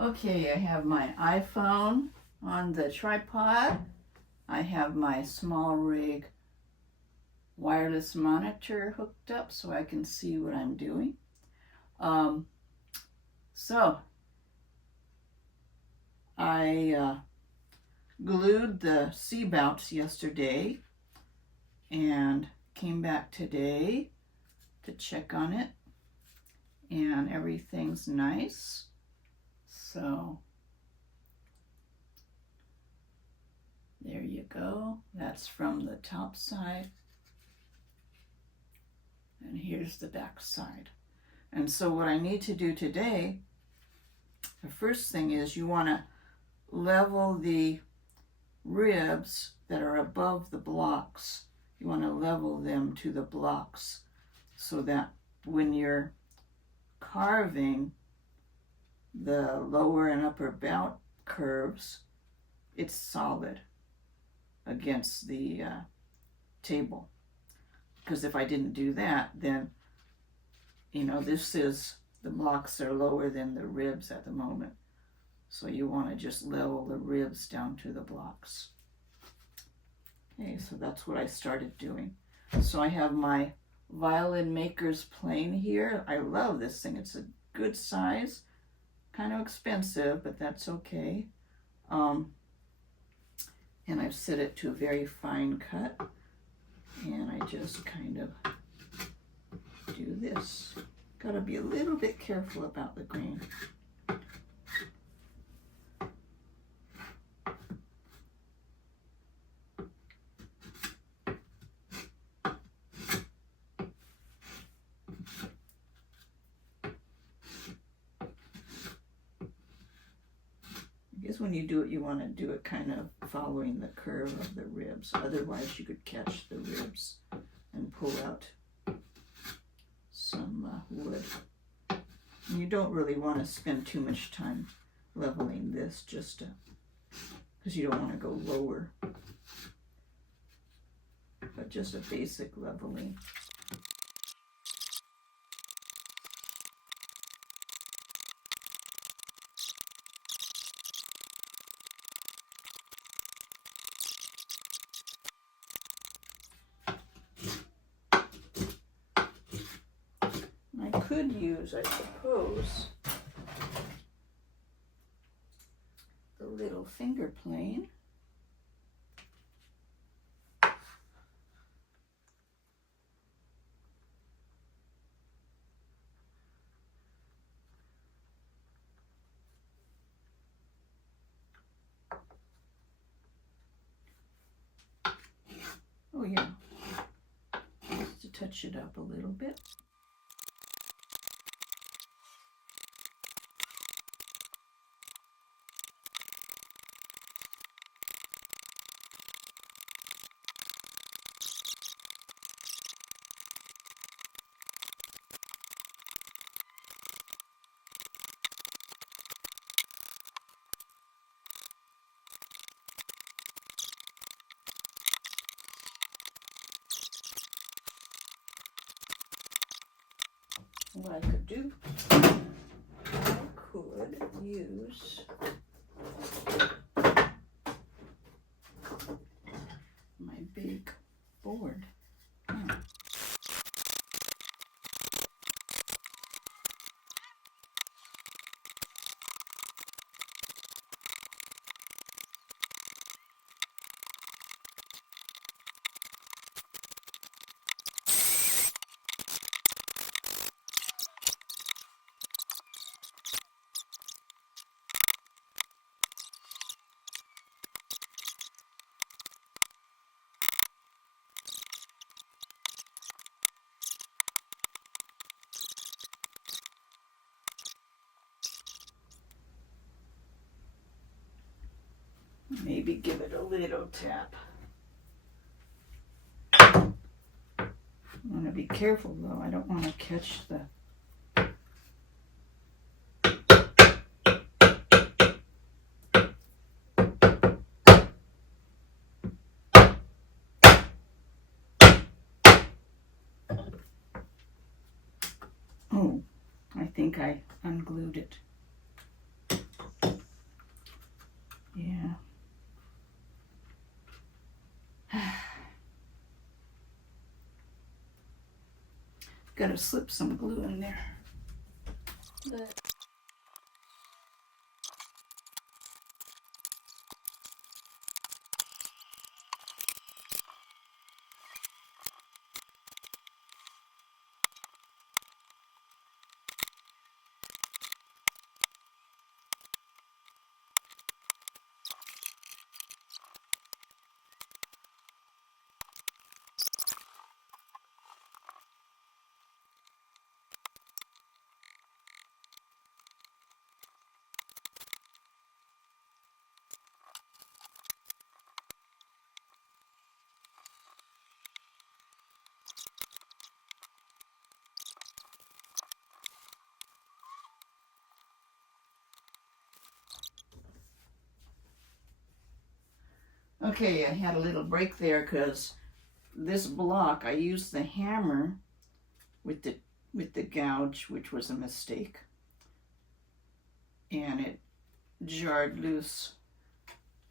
Okay, I have my iPhone on the tripod. I have my small rig wireless monitor hooked up so I can see what I'm doing. So I glued the sea bouts yesterday and came back today to check on it, and everything's nice. So there you go. That's from the top side. And here's the back side. And so what I need to do today, the first thing is you want to level the ribs that are above the blocks. You want to level them to the blocks so that when you're carving the lower and upper bout curves, it's solid against the table. Because if I didn't do that, then, you know, the blocks are lower than the ribs at the moment. So you want to just level the ribs down to the blocks. Okay, so that's what I started doing. So I have my Violin Maker's plane here. I love this thing. It's a good size. Kind of expensive, but that's okay. And I've set it to a very fine cut. And I just kind of do this. Gotta be a little bit careful about the grain. When you do it, you want to do it kind of following the curve of the ribs. Otherwise, you could catch the ribs and pull out some wood. And you don't really want to spend too much time leveling this, just because you don't want to go lower. But just a basic leveling. Could use, I suppose, the little finger plane. Oh yeah, just to touch it up a little bit. What I could do, I could use my big board. Maybe give it a little tap. I want to be careful though. I don't want to catch the Oh, I think I unglued it. Gotta slip some glue in there. But okay, I had a little break there because this block, I used the hammer with the gouge, which was a mistake. And it jarred loose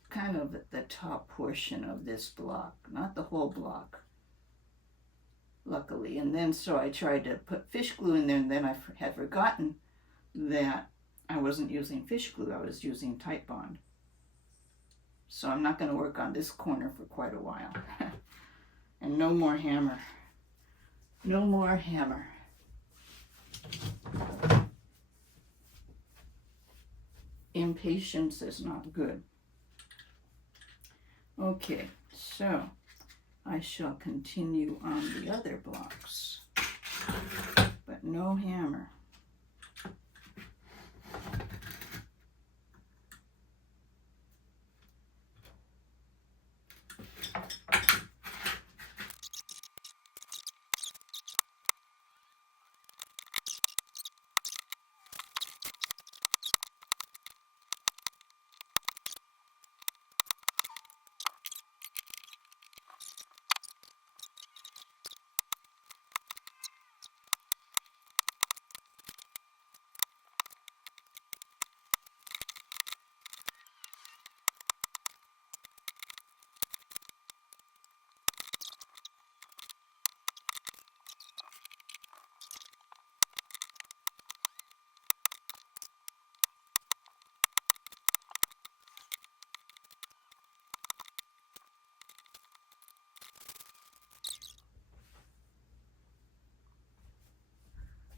kind of at the top portion of this block, not the whole block, luckily. And then so I tried to put fish glue in there, and then I had forgotten that I wasn't using fish glue, I was using Titebond. So I'm not going to work on this corner for quite a while. And no more hammer. No more hammer. Impatience is not good. Okay, so I shall continue on the other blocks, but no hammer.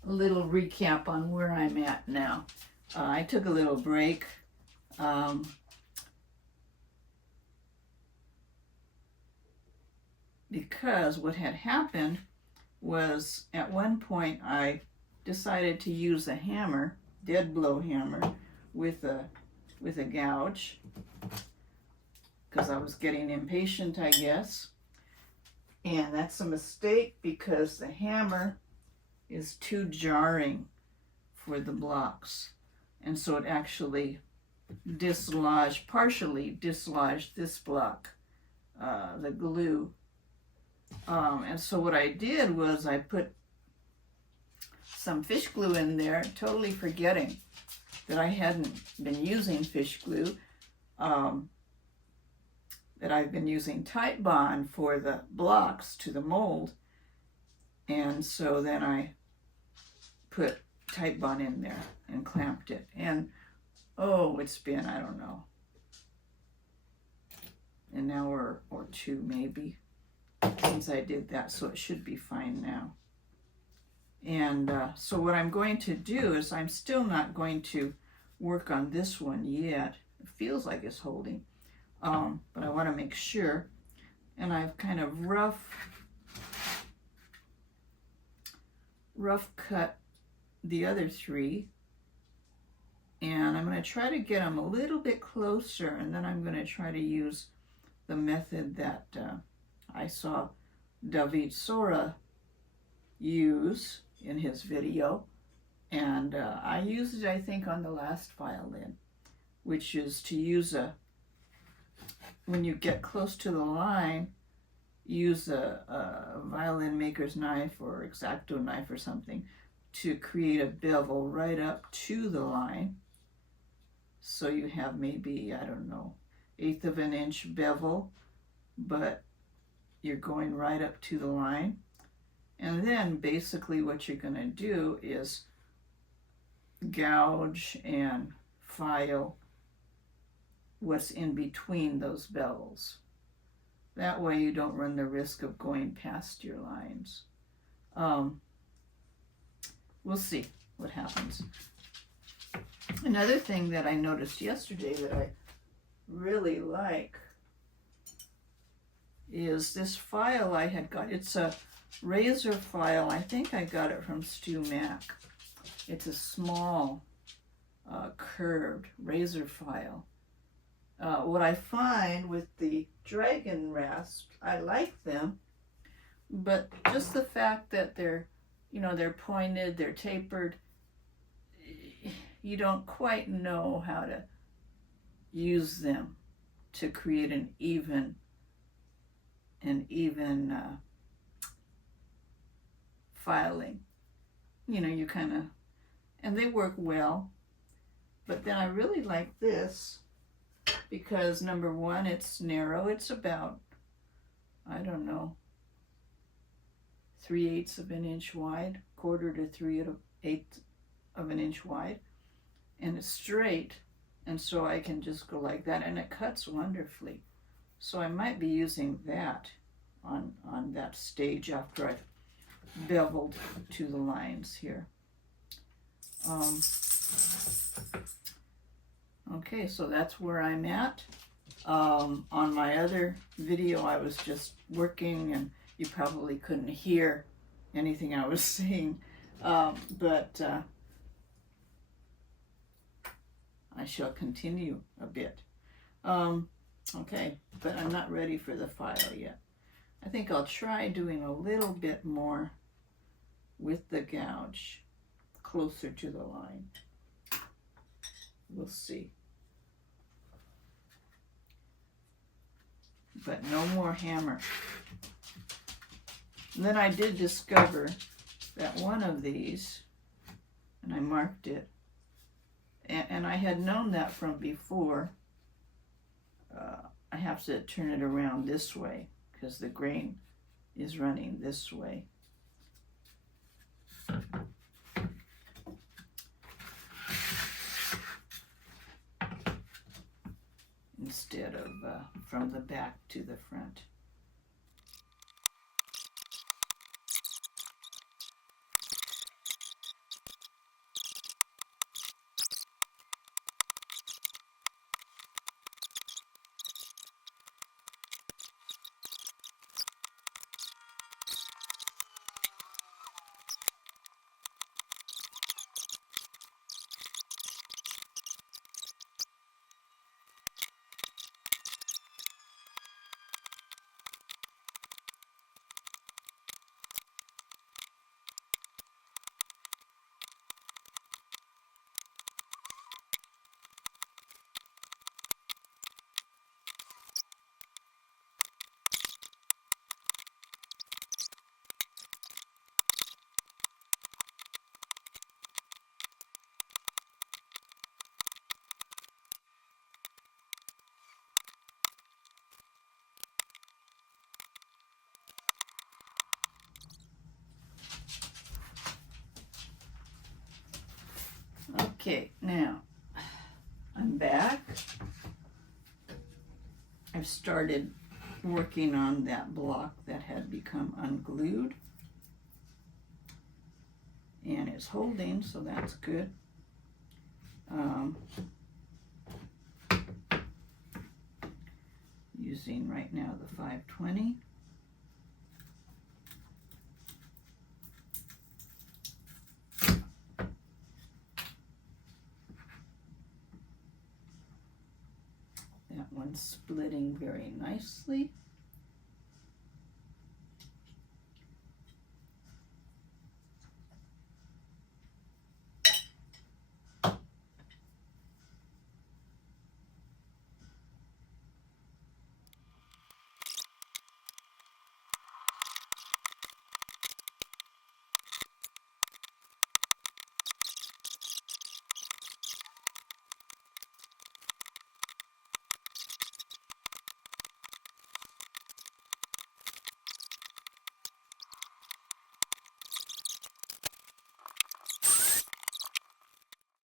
A little recap on where I'm at now. I took a little break. Because what had happened was at one point I decided to use a hammer, dead blow hammer, with a gouge, because I was getting impatient, I guess. And that's a mistake because the hammer is too jarring for the blocks. And so it actually partially dislodged this block, the glue. And so what I did was I put some fish glue in there, totally forgetting that I hadn't been using fish glue, that I've been using Titebond for the blocks to the mold. And so then I put Titebond in there and clamped it. And oh, it's been, I don't know, an hour or two maybe since I did that, so it should be fine now. And so what I'm going to do is I'm still not going to work on this one yet. It feels like it's holding, but I want to make sure. And I've kind of rough cut the other three, and I'm going to try to get them a little bit closer, and then I'm going to try to use the method that I saw David Sora use in his video, and I used it, I think, on the last violin, which is to use when you get close to the line, use a violin maker's knife or X-Acto knife or something to create a bevel right up to the line. So you have maybe, I don't know, 1/8 of an inch bevel, but you're going right up to the line. And then basically what you're going to do is gouge and file what's in between those bevels. That way you don't run the risk of going past your lines. We'll see what happens. Another thing that I noticed yesterday that I really like is this file I had got. It's a razor file. I think I got it from Stu Mac. It's a small curved razor file. What I find with the dragon rasp, I like them, but just the fact that they're, they're pointed, they're tapered, you don't quite know how to use them to create an even filing. You kind of, and they work well, but then I really like this because number one, it's narrow. It's about, I don't know, 3/8 of an inch wide, 1/4 to 3/8 of an inch wide, and it's straight, and so I can just go like that, and it cuts wonderfully. So I might be using that on that stage after I've beveled to the lines here. Okay, so that's where I'm at. On my other video, I was just working, and you probably couldn't hear anything I was saying, but I shall continue a bit. Okay, but I'm not ready for the file yet. I think I'll try doing a little bit more with the gouge closer to the line. We'll see. But no more hammer. And then I did discover that one of these, and I marked it, and I had known that from before, I have to turn it around this way because the grain is running this way. Instead of from the back to the front. Okay, now I'm back. I've started working on that block that had become unglued, and it's holding, so that's good. Using right now the 520. That one's splitting very nicely.